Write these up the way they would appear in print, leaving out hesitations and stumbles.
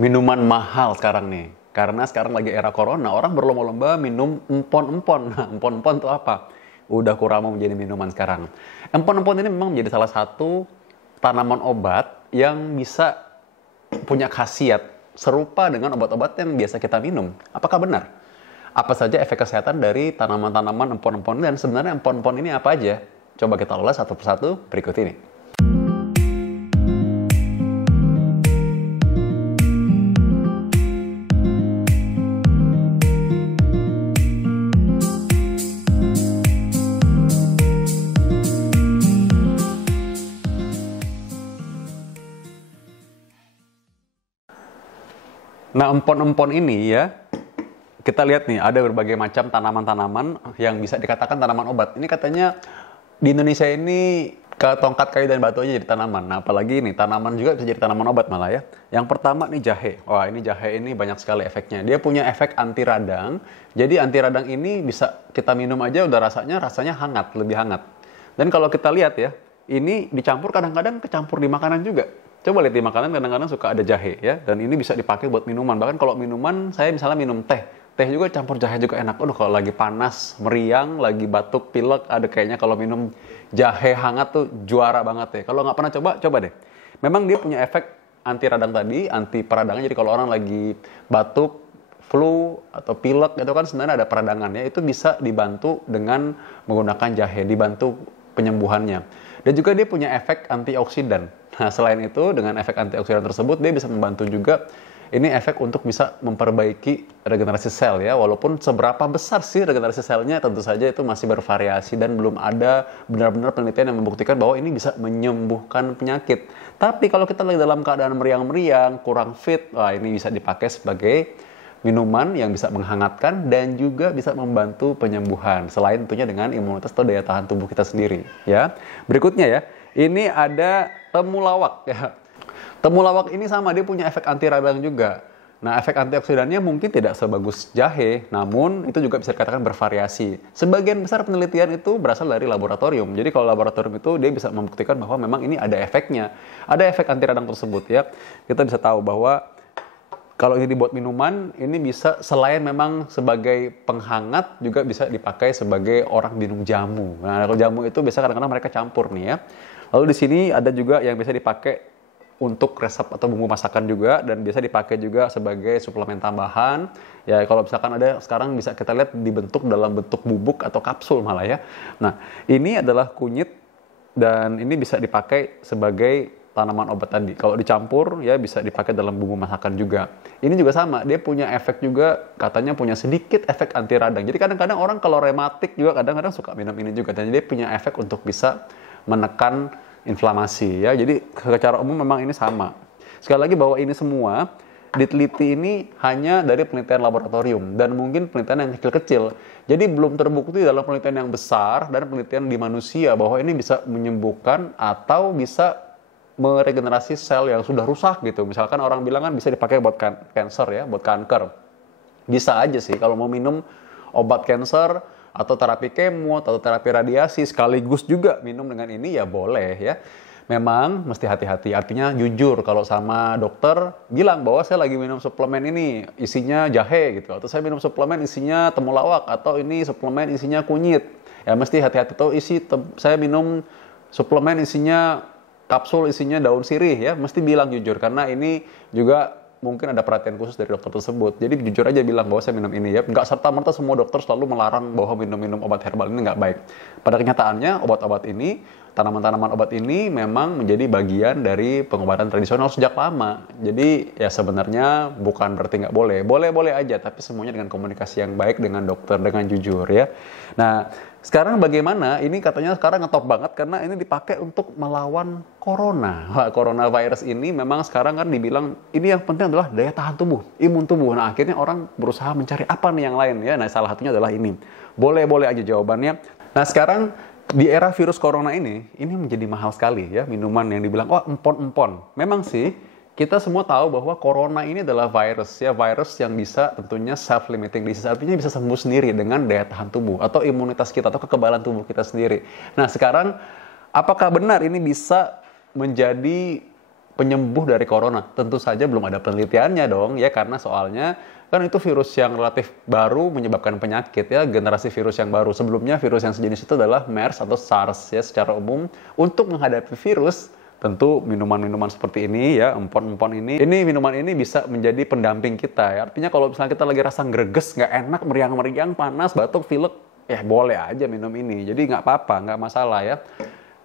Minuman mahal sekarang nih. Karena sekarang lagi era corona, orang berlomba-lomba minum empon-empon. Nah, empon-empon itu apa? Udah kurang mau menjadi minuman sekarang. Empon-empon ini memang menjadi salah satu tanaman obat yang bisa punya khasiat serupa dengan obat-obat yang biasa kita minum. Apakah benar? Apa saja efek kesehatan dari tanaman-tanaman empon-empon ini, dan sebenarnya empon-empon ini apa aja? Coba kita ulas satu persatu berikut ini. Nah, empon-empon ini ya, kita lihat nih, ada berbagai macam tanaman-tanaman yang bisa dikatakan tanaman obat. Ini katanya di Indonesia ini ke tongkat kayu dan batu aja jadi tanaman. Nah, apalagi ini tanaman juga bisa jadi tanaman obat malah ya. Yang pertama nih jahe. Wah, ini jahe ini banyak sekali efeknya. Dia punya efek anti radang. Jadi anti radang ini bisa kita minum aja udah rasanya hangat, lebih hangat. Dan kalau kita lihat ya, ini dicampur kadang-kadang kecampur di makanan juga. Coba lihat di makanan kadang-kadang suka ada jahe ya, dan ini bisa dipakai buat minuman. Bahkan kalau minuman, saya misalnya minum teh juga campur jahe juga enak. Aduh, kalau lagi panas, meriang, lagi batuk, pilek, ada kayaknya kalau minum jahe hangat tuh juara banget ya. Kalau nggak pernah coba deh. Memang dia punya efek anti radang tadi, anti peradangan. Jadi kalau orang lagi batuk, flu atau pilek itu kan sebenarnya ada peradangannya, itu bisa dibantu dengan menggunakan jahe, dibantu penyembuhannya. Dan juga dia punya efek antioksidan. Nah, selain itu, dengan efek antioksidan tersebut, dia bisa membantu juga, ini efek untuk bisa memperbaiki regenerasi sel ya. Walaupun seberapa besar sih regenerasi selnya, tentu saja itu masih bervariasi dan belum ada benar-benar penelitian yang membuktikan bahwa ini bisa menyembuhkan penyakit. Tapi kalau kita lagi dalam keadaan meriang-meriang, kurang fit, wah ini bisa dipakai sebagai minuman yang bisa menghangatkan dan juga bisa membantu penyembuhan. Selain tentunya dengan imunitas atau daya tahan tubuh kita sendiri ya. Berikutnya ya, ini ada temulawak ya. Temulawak ini sama, dia punya efek anti radang juga. Nah, efek antioksidannya mungkin tidak sebagus jahe, namun itu juga bisa dikatakan bervariasi. Sebagian besar penelitian itu berasal dari laboratorium. Jadi kalau laboratorium itu dia bisa membuktikan bahwa memang ini ada efeknya. Ada efek anti radang tersebut ya. Kita bisa tahu bahwa kalau ini dibuat minuman, ini bisa selain memang sebagai penghangat, juga bisa dipakai sebagai orang minum jamu. Nah, kalau jamu itu biasa kadang-kadang mereka campur nih ya. Lalu di sini ada juga yang bisa dipakai untuk resep atau bumbu masakan juga, dan biasa dipakai juga sebagai suplemen tambahan. Ya, kalau misalkan ada sekarang bisa kita lihat dibentuk dalam bentuk bubuk atau kapsul malah ya. Nah, ini adalah kunyit dan ini bisa dipakai sebagai tanaman obat tadi. Kalau dicampur ya bisa dipakai dalam bumbu masakan juga. Ini juga sama, dia punya efek juga, katanya punya sedikit efek anti radang. Jadi kadang-kadang orang kalau rematik juga kadang-kadang suka minum ini juga, dan dia punya efek untuk bisa menekan inflamasi ya. Jadi secara umum memang ini sama. Sekali lagi bahwa ini semua diteliti ini hanya dari penelitian laboratorium dan mungkin penelitian yang kecil-kecil. Jadi belum terbukti dalam penelitian yang besar dan penelitian di manusia bahwa ini bisa menyembuhkan atau bisa meregenerasi sel yang sudah rusak gitu. Misalkan orang bilang kan bisa dipakai buat kanker ya, buat kanker. Bisa aja sih kalau mau minum obat kanker atau terapi kemo atau terapi radiasi sekaligus juga minum dengan ini ya boleh ya. Memang mesti hati-hati, artinya jujur kalau sama dokter bilang bahwa saya lagi minum suplemen ini isinya jahe gitu, atau saya minum suplemen isinya temulawak, atau ini suplemen isinya kunyit. Ya mesti hati-hati tuh saya minum suplemen isinya kapsul isinya daun sirih ya, mesti bilang jujur karena ini juga mungkin ada perhatian khusus dari dokter tersebut. Jadi jujur aja bilang bahwa saya minum ini ya. Nggak serta-merta semua dokter selalu melarang bahwa minum-minum obat herbal ini nggak baik. Pada kenyataannya obat-obat ini, tanaman-tanaman obat ini memang menjadi bagian dari pengobatan tradisional sejak lama. Jadi ya sebenarnya bukan berarti nggak boleh. Boleh-boleh aja, tapi semuanya dengan komunikasi yang baik dengan dokter, dengan jujur ya. Nah, sekarang bagaimana? Ini katanya sekarang ngetop banget karena ini dipakai untuk melawan corona. Wah, coronavirus ini memang sekarang kan dibilang ini yang penting adalah daya tahan tubuh, imun tubuh. Nah, akhirnya orang berusaha mencari apa nih yang lain ya. Nah, salah satunya adalah ini. Boleh-boleh aja jawabannya. Nah, sekarang di era virus corona ini menjadi mahal sekali ya minuman yang dibilang oh empon-empon. Memang sih kita semua tahu bahwa corona ini adalah virus yang bisa tentunya self-limiting disease, artinya bisa sembuh sendiri dengan daya tahan tubuh atau imunitas kita atau kekebalan tubuh kita sendiri. Nah, sekarang apakah benar ini bisa menjadi penyembuh dari corona? Tentu saja belum ada penelitiannya dong ya, karena soalnya kan itu virus yang relatif baru menyebabkan penyakit ya, generasi virus yang baru. Sebelumnya virus yang sejenis itu adalah MERS atau SARS ya secara umum. Untuk menghadapi virus, tentu minuman-minuman seperti ini ya, empon-empon ini minuman ini bisa menjadi pendamping kita ya. Artinya kalau misalnya kita lagi rasa greges, nggak enak, meriang-meriang, panas, batuk, pilek, ya boleh aja minum ini. Jadi nggak apa-apa, nggak masalah ya.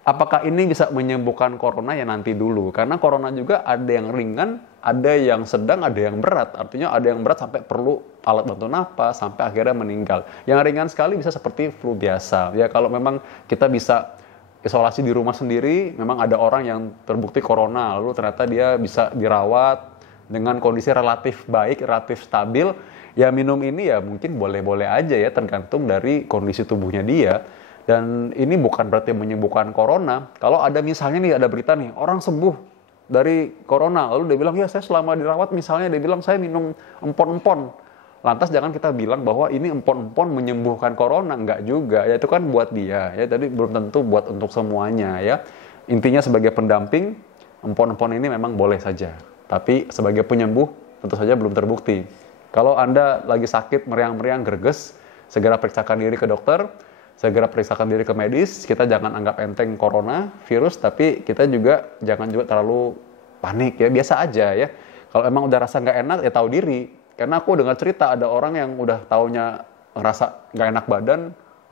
Apakah ini bisa menyembuhkan corona ya nanti dulu. Karena corona juga ada yang ringan, ada yang sedang, ada yang berat. Artinya ada yang berat sampai perlu alat bantu napas, sampai akhirnya meninggal. Yang ringan sekali bisa seperti flu biasa. Ya kalau memang kita bisa isolasi di rumah sendiri, memang ada orang yang terbukti corona, lalu ternyata dia bisa dirawat dengan kondisi relatif baik, relatif stabil, ya minum ini ya mungkin boleh-boleh aja ya, tergantung dari kondisi tubuhnya dia. Dan ini bukan berarti menyembuhkan corona. Kalau ada misalnya nih, ada berita nih, orang sembuh dari corona, lalu dia bilang, ya saya selama dirawat misalnya, dia bilang saya minum empon-empon. Lantas jangan kita bilang bahwa ini empon-empon menyembuhkan corona, enggak juga. Ya itu kan buat dia, ya tadi belum tentu buat untuk semuanya ya. Intinya sebagai pendamping, empon-empon ini memang boleh saja. Tapi sebagai penyembuh, tentu saja belum terbukti. Kalau Anda lagi sakit, meriang-meriang, greges, segera periksakan diri ke dokter, segera periksakan diri ke medis. Kita jangan anggap enteng corona, virus, tapi kita juga jangan juga terlalu panik ya, biasa aja ya. Kalau emang udah rasa nggak enak, ya tahu diri. Karena aku dengar cerita ada orang yang udah taunya ngerasa nggak enak badan,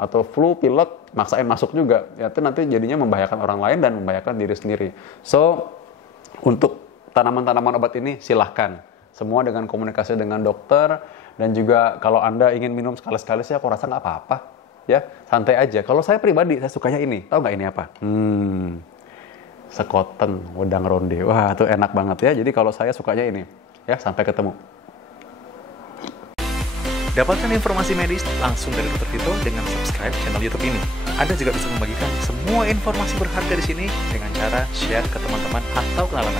atau flu, pilek, maksain masuk juga. Ya itu nanti jadinya membahayakan orang lain dan membahayakan diri sendiri. So, untuk tanaman-tanaman obat ini silahkan. Semua dengan komunikasi dengan dokter, dan juga kalau Anda ingin minum sekali-sekali sih aku rasa nggak apa-apa. Ya, santai aja. Kalau saya pribadi, saya sukanya ini. Tahu nggak ini apa? Sekoten wedang ronde. Wah, itu enak banget ya. Jadi kalau saya sukanya ini. Ya, sampai ketemu. Dapatkan informasi medis langsung dari Dr. Vito dengan subscribe channel YouTube ini. Anda juga bisa membagikan semua informasi berharga di sini dengan cara share ke teman-teman atau kenalan